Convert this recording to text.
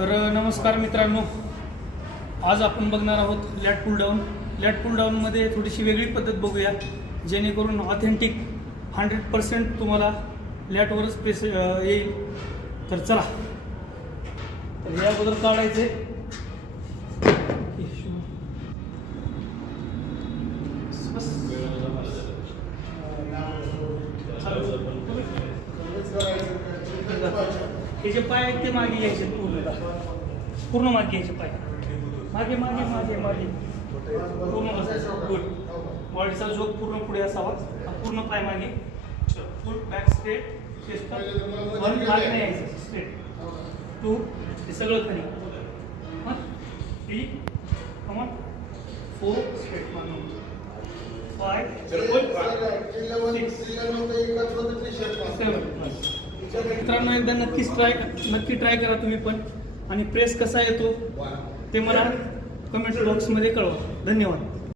तर नमस्कार मित्रांनो. आज आपण बघणार आहोत lat pull down lat pull डाऊनमध्ये थोडीशी वेगळी पद्धत बघूया जेणेकरून ऑथेंटिक हंड्रेड पर्सेंट तुम्हाला लॅटवरच प्रेस अं, येईल. तर चला. तर या अगोदर काढायचे. हे जे पाय आहेत ते मागे घ्यायचे पूर्ण. पूर्ण मागे घ्यायचे पाय. मागे मागे मागे मागे. पूर्ण बसायचं गुड बॉडीचा जोक पूर्ण पुढे असावा. पूर्ण पाय मागे. Foot back straight chest one खाली नाही यायचं. स्ट्रेट टू हे सगळं खाली. मग three come on four straight five मित्रांनो एकदा नक्कीच ट्राय नक्की ट्राय करा तुम्ही पण. आणि प्रेस कसा येतो ते मला कमेंट बॉक्समध्ये कळवा. धन्यवाद.